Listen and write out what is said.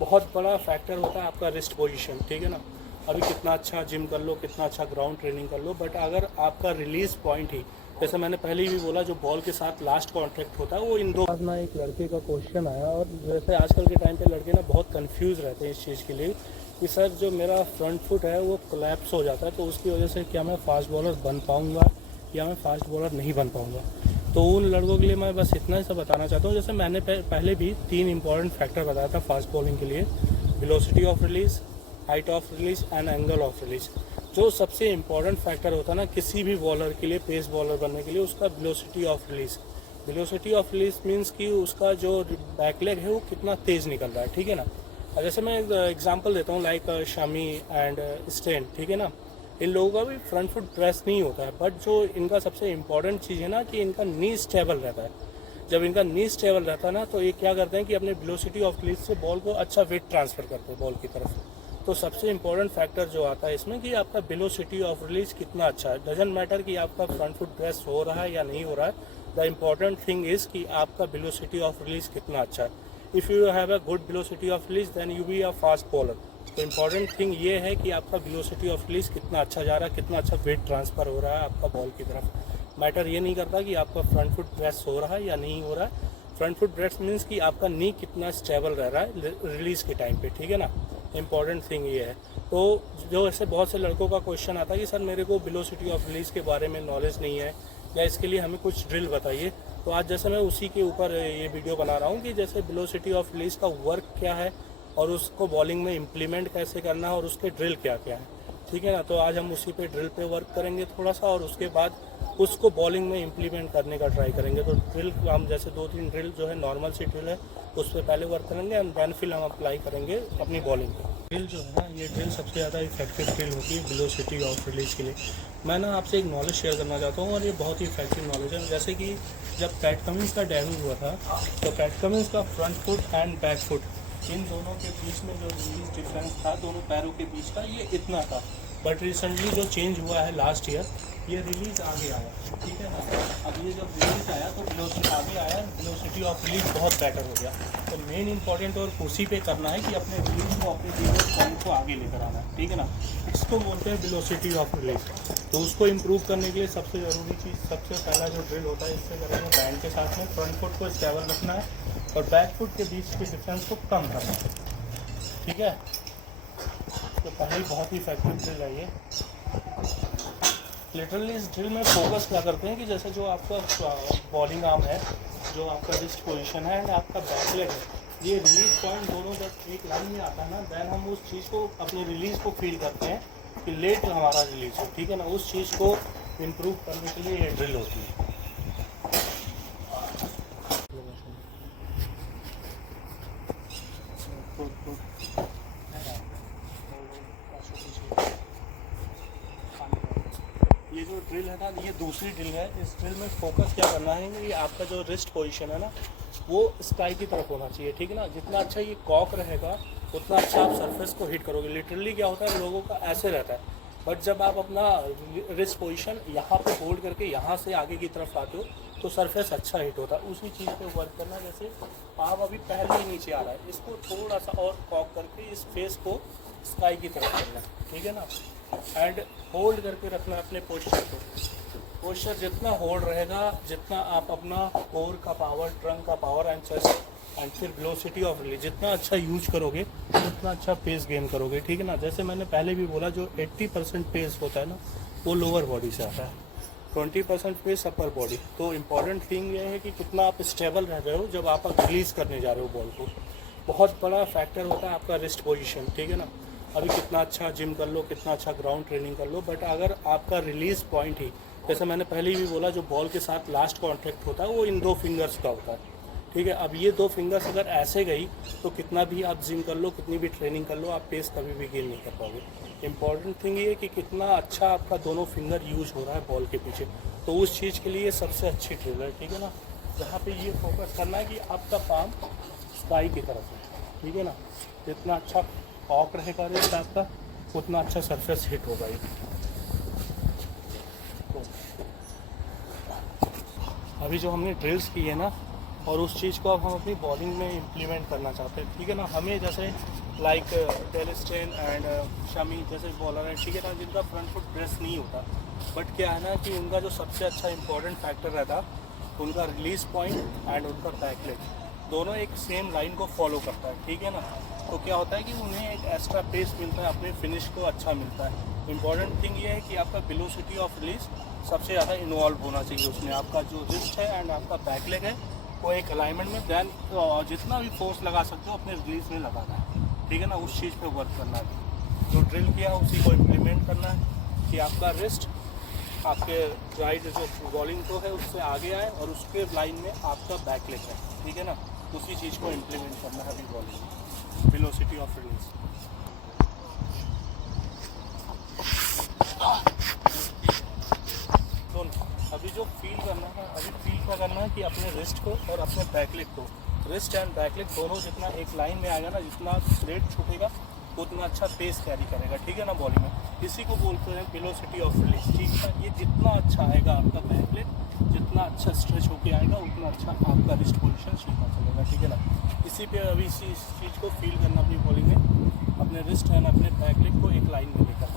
बहुत बड़ा फैक्टर होता है आपका रिस्ट पोजीशन, ठीक है ना। अभी कितना अच्छा जिम कर लो, कितना अच्छा ग्राउंड ट्रेनिंग कर लो, बट अगर आपका रिलीज़ पॉइंट ही, जैसे मैंने पहले भी बोला, जो बॉल के साथ लास्ट कॉन्टैक्ट होता है वो इन दो। ना एक लड़के का क्वेश्चन आया, और जैसे आजकल के टाइम पे लड़के ना बहुत कंफ्यूज रहते हैं इस चीज़ के लिए कि सर जो मेरा फ्रंट फुट है वो कोलैप्स हो जाता है, तो उसकी वजह से क्या मैं फास्ट बॉलर बन पाऊँगा या मैं फास्ट बॉलर नहीं बन पाऊँगा। तो उन लड़कों के लिए मैं बस इतना ही सा बताना चाहता हूँ, जैसे मैंने पहले भी 3 इंपॉर्टेंट फैक्टर बताया था फास्ट बॉलिंग के लिए: velocity of release, height of release and angle of release. जो सबसे इम्पॉर्टेंट फैक्टर होता है ना किसी भी बॉलर के लिए, पेस बॉलर बनने के लिए, उसका velocity of release. Velocity of release means कि उसका जो बैकलेग है वो कितना तेज़ निकल रहा है, ठीक है ना। जैसे मैं एग्जांपल देता हूँ, लाइक शमी एंड स्टेन, ठीक है ना। इन लोगों का भी फ्रंट फुट प्रेस नहीं होता है, बट जो इनका सबसे इम्पॉर्टेंट चीज़ है ना कि इनका नी स्टेबल रहता है। जब इनका नी स्टेबल रहता है ना, तो ये क्या करते हैं कि अपने वेलोसिटी ऑफ रिलीज से बॉल को अच्छा वेट ट्रांसफ़र करते हैं बॉल की तरफ। तो सबसे इम्पोर्टेंट फैक्टर जो आता है इसमें कि आपका वेलोसिटी ऑफ रिलीज कितना अच्छा है। डजेंट मैटर कि आपका फ्रंट फुट प्रेस हो रहा है या नहीं हो रहा है, द इम्पॉर्टेंट थिंग इज़ कि आपका वेलोसिटी ऑफ रिलीज कितना अच्छा है। If you have a good velocity of release then you be a fast bowler. तो इम्पॉर्टेंट थिंग ये है कि आपका वेलोसिटी ऑफ रिलीज कितना अच्छा जा रहा है, कितना अच्छा वेट ट्रांसफ़र हो रहा है आपका बॉल की तरफ। मैटर ये नहीं करता कि आपका फ्रंट फुट प्रेस हो रहा है या नहीं हो रहा है। फ्रंट फुट प्रेस मीन्स कि आपका नी कितना स्टेबल रह रहा है रिलीज़ के टाइम पे, ठीक है ना। इम्पॉर्टेंट थिंग ये है। तो जो ऐसे बहुत से लड़कों का क्वेश्चन आता है कि सर मेरे को वेलोसिटी ऑफ रिलीज़ के बारे में नॉलेज नहीं है, या इसके लिए हमें कुछ ड्रिल बताइए। तो आज जैसे मैं उसी के ऊपर ये वीडियो बना रहा हूँ कि जैसे वेलोसिटी ऑफ रिलीज़ का वर्क क्या है और उसको बॉलिंग में इम्प्लीमेंट कैसे करना है और उसके ड्रिल क्या क्या है, ठीक है ना। तो आज हम उसी पे ड्रिल पे वर्क करेंगे थोड़ा सा, और उसके बाद उसको बॉलिंग में इम्प्लीमेंट करने का ट्राई करेंगे। तो ड्रिल हम जैसे 2-3 ड्रिल जो है नॉर्मल सी ड्रिल है उस पर पहले वर्क करेंगे एंड देन फिर हम अप्लाई करेंगे अपनी बॉलिंग पे। ड्रिल जो है ना, ये ड्रिल सबसे ज़्यादा इफेक्टिव ड्रिल होती है वेलोसिटी ऑफ रिलीज़ के लिए। मैं ना आपसे एक नॉलेज शेयर करना चाहता हूँ, और ये बहुत ही इफेक्टिव नॉलेज है। जैसे कि जब पैट कमिंस का डैमेज हुआ था, तो पैट कमिंस का front foot and back foot, इन दोनों के बीच में जो रिलीज डिफरेंस था दोनों पैरों के बीच का, ये इतना था। बट रिसेंटली जो चेंज हुआ है लास्ट ईयर, ये रिलीज़ आगे आया, ठीक है ना। अब ये जब रिलीज़ आया तो वेलोसिटी आगे आया, वेलोसिटी ऑफ रिलीज़ बहुत बेटर हो गया। तो मेन इंपॉर्टेंट और उसी पे करना है कि अपने रिलीज़ को, अपने पॉइंट को आगे लेकर आना है, ठीक है ना। इसको बोलते हैं वेलोसिटी ऑफ रिलीज़। तो उसको इम्प्रूव करने के लिए सबसे ज़रूरी चीज़, सबसे पहला जो ड्रिल होता है, इससे करेंगे बैंड के साथ में फ्रंट फुट को स्टेबल रखना है और बैक फुट के बीच के डिफरेंस को कम करना है, ठीक है। तो पहले बहुत ही इफेक्टिव ड्रिल है ये। लिटरली इस ड्रिल में फोकस क्या करते हैं कि जैसे जो आपका बॉलिंग आर्म है, जो आपका रिस्ट पोजीशन है एंड आपका बैकलेग है, ये रिलीज पॉइंट दोनों जब एक लाइन में आता है ना, देन हम उस चीज़ को, अपने रिलीज़ को फील करते हैं कि लेट हमारा रिलीज हो, ठीक है ना। उस चीज़ को इम्प्रूव करने के लिए ये ड्रिल होती है। ये जो ड्रिल है ना, ये दूसरी ड्रिल है। इस ड्रिल में फोकस क्या करना है कि आपका जो रिस्ट पोजीशन है ना, वो स्काई की तरफ होना चाहिए, ठीक है ना। जितना अच्छा ये कॉक रहेगा उतना अच्छा आप सरफेस को हिट करोगे। लिटरली क्या होता है, लोगों का ऐसे रहता है, बट जब आप अपना रिस्ट पोजीशन यहाँ पे होल्ड करके यहाँ से आगे की तरफ आते हो तो सरफेस अच्छा हिट होता है। उसी चीज़ पे वर्क करना। जैसे पाव अभी पहले ही नीचे आ रहा है, इसको थोड़ा सा और कॉक करके इस फेस को स्काई की तरफ करना, ठीक है ना। एंड होल्ड करके रखना अपने पोस्चर को। पोस्चर जितना होल्ड रहेगा, जितना आप अपना कोर का पावर, ट्रंक का पावर एंड चेस्ट एंड फिर वेलोसिटी ऑफ रिलीज जितना अच्छा यूज करोगे उतना अच्छा पेस गेन करोगे, ठीक है ना। जैसे मैंने पहले भी बोला, जो 80% पेस होता है ना, वो लोअर बॉडी से आता है, 20% पेस अपर बॉडी। तो इम्पॉर्टेंट थिंग ये है कि कितना आप स्टेबल रह रहे हो जब आप रिलीज़ करने जा रहे हो बॉल को। बहुत बड़ा फैक्टर होता है आपका रिस्ट पोजीशन, ठीक है ना। अभी कितना अच्छा जिम कर लो, कितना अच्छा ग्राउंड ट्रेनिंग कर लो, बट अगर आपका रिलीज़ पॉइंट ही, जैसे मैंने पहले भी बोला, जो बॉल के साथ लास्ट कॉन्टैक्ट होता है वो इन 2 फिंगर्स का होता है, ठीक है। अब ये 2 फिंगर्स अगर ऐसे गई तो कितना भी आप जिम कर लो, कितनी भी ट्रेनिंग कर लो, आप पेस कभी भी गेन नहीं कर पाओगे। इंपॉर्टेंट थिंग ये है कि कितना अच्छा आपका दोनों फिंगर यूज हो रहा है बॉल के पीछे। तो उस चीज़ के लिए सबसे अच्छी ड्रिल है, ठीक है ना। जहाँ पे ये फोकस करना है कि आपका पाम स्काई की तरफ है, ठीक है ना। जितना अच्छा कॉक रहेगा रिस्ट आपका, उतना अच्छा सरफेस हिट होगा ये। तो अभी जो हमने ड्रिल्स की है ना, और उस चीज़ को अब हम अपनी बॉलिंग में इम्प्लीमेंट करना चाहते हैं, ठीक है ना। हमें जैसे like Dale stain and Shami जैसे बॉलर हैं, ठीक है ना, जिनका फ्रंट फुट प्रेस नहीं होता, बट क्या है ना कि उनका जो सबसे अच्छा इंपॉर्टेंट फैक्टर रहता उनका रिलीज पॉइंट एंड उनका बैक लेग, दोनों एक सेम लाइन को फॉलो करता है, ठीक है ना। तो क्या होता है कि उन्हें एक एक्स्ट्रा पेस मिलता है, अपने फिनिश को अच्छा मिलता है। इंपॉर्टेंट थिंग ये है कि आपका वेलोसिटी ऑफ रिलीज सबसे ज़्यादा इन्वॉल्व होना चाहिए उसमें। आपका जो रिस्ट है एंड आपका बैक लेग है वो एक अलाइनमेंट में, देन जितना भी फोर्स लगा सकते हो अपने रिलीज में लगाना है, ठीक है ना। उस चीज़ पे वर्क करना है, जो ड्रिल किया उसी को इम्प्लीमेंट करना है कि आपका रिस्ट आपके राइट जो बॉलिंग तो है उससे आगे आए और उसके लाइन में आपका बैक लेग है, ठीक है ना। उसी चीज़ को इम्प्लीमेंट करना है अभी बॉलिंग में, वेलोसिटी ऑफ रिलीज। तो अभी जो फील करना है, अभी फील क्या करना है कि अपने रिस्ट को और अपने बैक लेग को, रिस्ट एंड बैक लेग दोनों जितना एक लाइन में आएगा ना, जितना रेट छूटेगा उतना अच्छा पेस कैरी करेगा, ठीक है ना, बॉलिंग में। इसी को बोलते हैं वेलोसिटी ऑफ रिलीज, ठीक है। ये जितना अच्छा आएगा आपका बैक लेग, जितना अच्छा स्ट्रेच होके आएगा उतना अच्छा आपका रिस्ट पोजीशन सीखना चलेगा, ठीक है ना। इसी पे अभी इसी चीज़ को फील करना अपनी बॉलिंग में, अपने रिस्ट एंड अपने बैक लेग को एक लाइन में लेकर